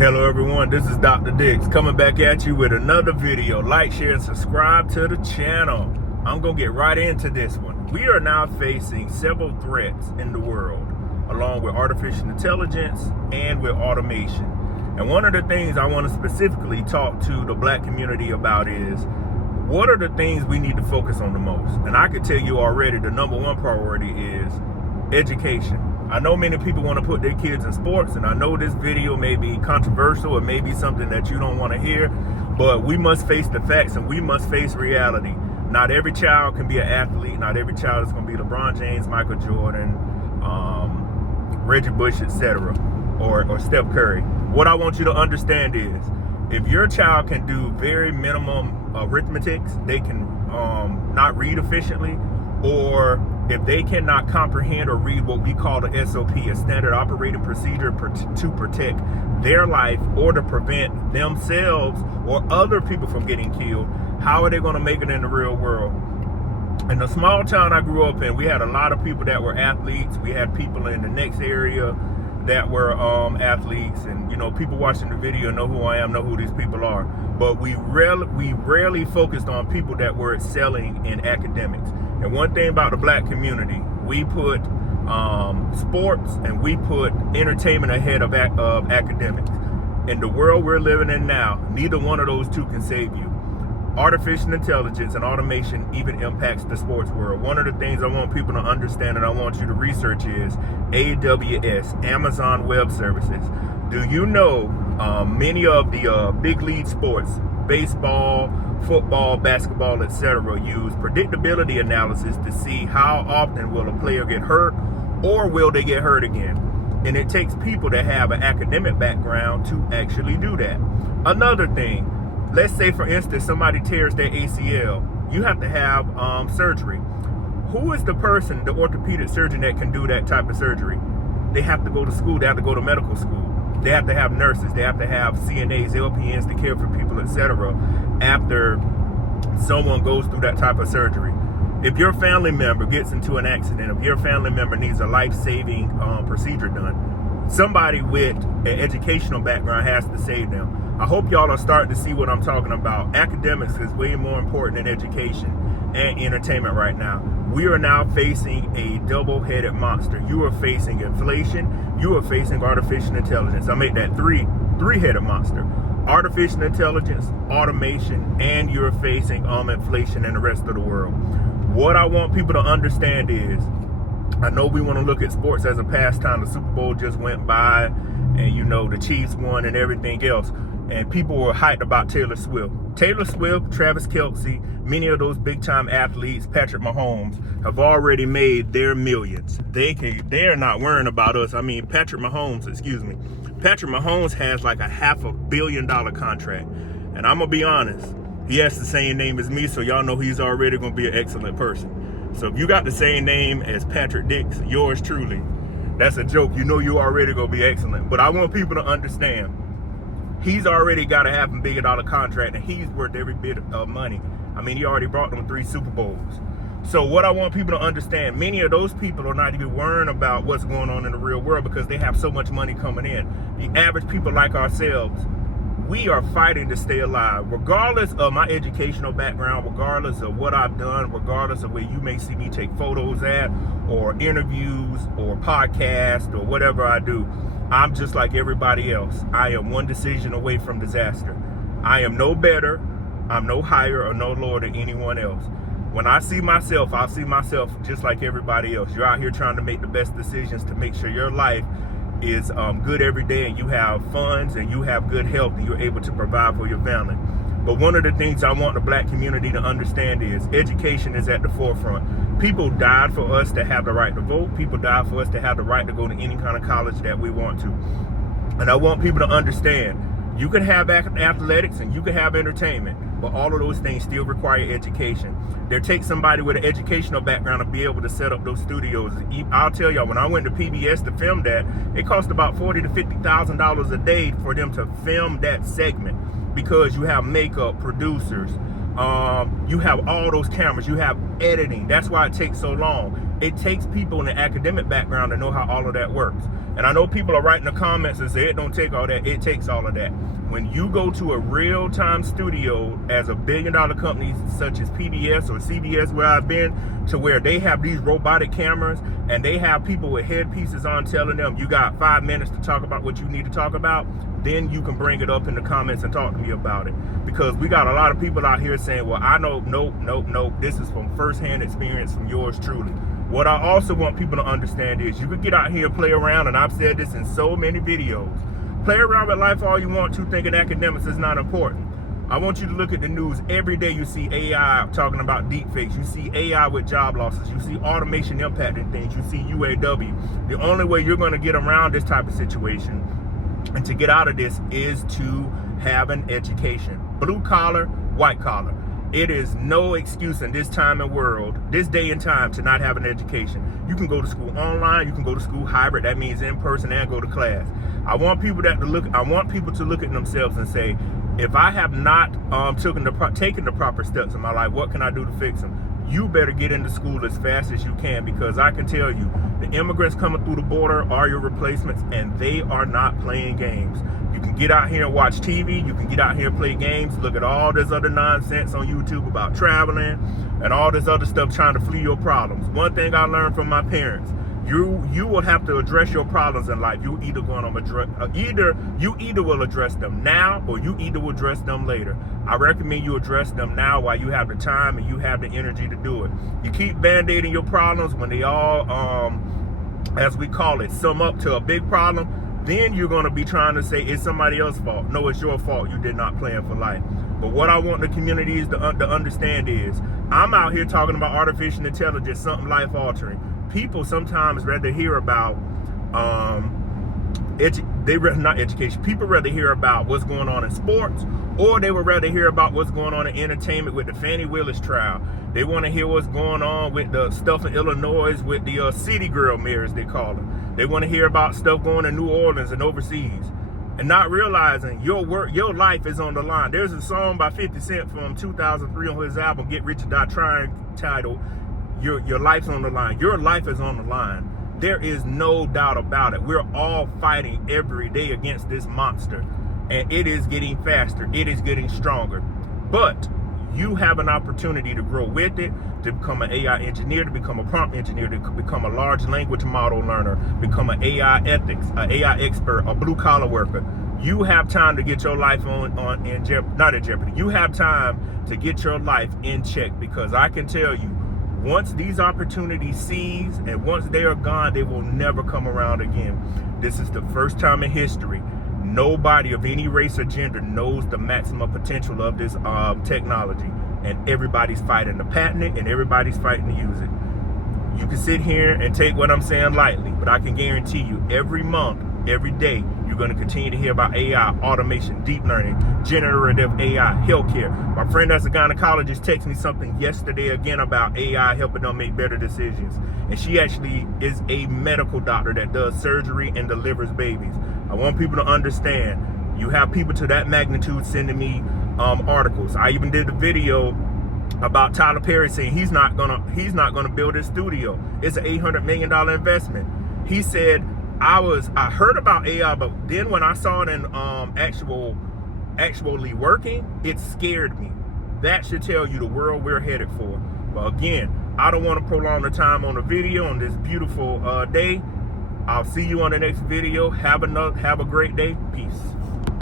Hello everyone, this is Dr. Dix coming back at you with another video. Like, share, and subscribe to the channel. I'm going to get right into this one. We are now facing several threats in the world, along with artificial intelligence and with automation. And one of the things I want to specifically talk to the black community about is, what are the things we need to focus on the most? And I can tell you already, the number one priority is education. I know many people want to put their kids in sports, and I know this video may be controversial, it may be something that you don't want to hear, but we must face the facts and we must face reality. Not every child can be an athlete. Not every child is going to be LeBron James, Michael Jordan, Reggie Bush, etc., or Steph Curry. What I want you to understand is, if your child can do very minimum arithmetics, they can not read efficiently, or if they cannot comprehend or read what we call the SOP, a standard operating procedure to protect their life or to prevent themselves or other people from getting killed, how are they going to make it in the real world? In the small town I grew up in, we had a lot of people that were athletes. We had people in the next area that were athletes, and people watching the video know who I am, know who these people are. But we rarely focused on people that were excelling in academics. And one thing about the black community, we put sports and we put entertainment ahead of academics. In the world we're living in now, neither one of those two can save you. Artificial intelligence and automation even impacts the sports world. One of the things I want people to understand and I want you to research is AWS, Amazon Web Services. Do you know many of the big league sports, baseball, football, basketball, etc., use predictability analysis to see how often will a player get hurt or will they get hurt again. And it takes people that have an academic background to actually do that. Another thing, let's say for instance somebody tears their ACL, you have to have surgery. Who is the person, the orthopedic surgeon, that can do that type of surgery? They have to go to school, they have to go to medical school. They have to have nurses, they have to have CNAs, LPNs to care for people, etc. after someone goes through that type of surgery. If your family member gets into an accident, if your family member needs a life-saving procedure done, somebody with an educational background has to save them. I hope y'all are starting to see what I'm talking about. Academics is way more important than education and entertainment right now. We are now facing a double-headed monster. You are facing inflation, you are facing artificial intelligence. I make that three-headed monster. Artificial intelligence, automation, and you're facing inflation in the rest of the world. What I want people to understand is, I know we want to look at sports as a pastime. The Super Bowl just went by, and the Chiefs won and everything else. And people were hyped about Taylor Swift. Taylor Swift, Travis Kelce, many of those big-time athletes, Patrick Mahomes, have already made their millions. They're not worrying about us. Patrick Mahomes has like a $500 million contract. And I'm going to be honest, he has the same name as me, so y'all know he's already going to be an excellent person. So if you got the same name as Patrick Dix, yours truly, that's a joke. You already going to be excellent. But I want people to understand, he's already got a $500 million contract, and he's worth every bit of money. He already brought them 3 Super Bowls. So what I want people to understand, many of those people are not even worrying about what's going on in the real world because they have so much money coming in. The average people like ourselves, we are fighting to stay alive. Regardless of my educational background, regardless of what I've done, regardless of where you may see me take photos at, or interviews, or podcasts, or whatever I do, I'm just like everybody else. I am one decision away from disaster. I am no better, I'm no higher or no lower than anyone else. When I see myself, I'll see myself just like everybody else. You're out here trying to make the best decisions to make sure your life is good every day, and you have funds and you have good health and you're able to provide for your family. But one of the things I want the black community to understand is education is at the forefront. People died for us to have the right to vote. People died for us to have the right to go to any kind of college that we want to. And I want people to understand, you can have athletics and you can have entertainment, but all of those things still require education. There takes somebody with an educational background to be able to set up those studios. I'll tell y'all, when I went to PBS to film that, it cost about $40,000 to $50,000 a day for them to film that segment, because you have makeup, producers, you have all those cameras, you have editing. That's why it takes so long. It takes people in the academic background to know how all of that works. And I know people are writing the comments and say it don't take all that. It takes all of that. When you go to a real-time studio as a billion-dollar company such as PBS or CBS, where I've been, to where they have these robotic cameras and they have people with headpieces on telling them you got 5 minutes to talk about what you need to talk about, then you can bring it up in the comments and talk to me about it. Because we got a lot of people out here saying, well, I know, nope, this is from firsthand experience from yours truly. What I also want people to understand is you could get out here and play around, and I've said this in so many videos. Play around with life all you want to, thinking academics is not important. I want you to look at the news. Every day you see AI talking about deepfakes. You see AI with job losses. You see automation impacting things. You see UAW. The only way you're going to get around this type of situation and to get out of this is to have an education. Blue collar, white collar. It is no excuse in this time and world, this day and time, to not have an education. You can go to school online, you can go to school hybrid, that means in person, and go to class. I want people to look at themselves and say, if I have not taken the proper steps in my life, what can I do to fix them? You better get into school as fast as you can, because I can tell you, the immigrants coming through the border are your replacements, and they are not playing games. You can get out here and watch TV, you can get out here and play games, look at all this other nonsense on YouTube about traveling and all this other stuff trying to flee your problems. One thing I learned from my parents, you will have to address your problems in life. You either will address them now, or you either will address them later. I recommend you address them now while you have the time and you have the energy to do it. You keep band-aiding your problems when they all, as we call it, sum up to a big problem. Then you're going to be trying to say it's somebody else's fault. No, it's your fault. You did not plan for life. But what I want the communities to understand is, I'm out here talking about artificial intelligence, something life-altering. People sometimes rather hear about people rather hear about what's going on in sports, or they would rather hear about what's going on in entertainment with the Fannie Willis trial. They want to hear what's going on with the stuff in Illinois with the city girl mayors, they call it. They want to hear about stuff going in New Orleans and overseas, and not realizing your life is on the line. There's a song by 50 Cent from 2003 on his album Get Rich or Die Trying, titled Your Life's on the Line. Your life is on the line. There is no doubt about it. We're all fighting every day against this monster, and it is getting faster. It is getting stronger. But you have an opportunity to grow with it, to become an AI engineer, to become a prompt engineer, to become a large language model learner, become an AI ethics, an AI expert, a blue collar worker. You have time to get your life not in jeopardy. You have time to get your life in check, because I can tell you, once these opportunities seize and once they are gone, they will never come around again. This is the first time in history nobody of any race or gender knows the maximum potential of this technology, and everybody's fighting to patent it, and everybody's fighting to use it. You can sit here and take what I'm saying lightly, but I can guarantee you, every month, every day, you're going to continue to hear about AI, automation, deep learning, generative AI, healthcare. My friend that's a gynecologist texted me something yesterday again about AI helping them make better decisions. And she actually is a medical doctor that does surgery and delivers babies. I want people to understand, you have people to that magnitude sending me articles. I even did a video about Tyler Perry saying he's not gonna build his studio. It's an $800 million investment. He said, I heard about AI, but then when I saw it in actually working, it scared me. That should tell you the world we're headed for. But again, I don't want to prolong the time on the video on this beautiful day. I'll see you on the next video. Have a great day. Peace.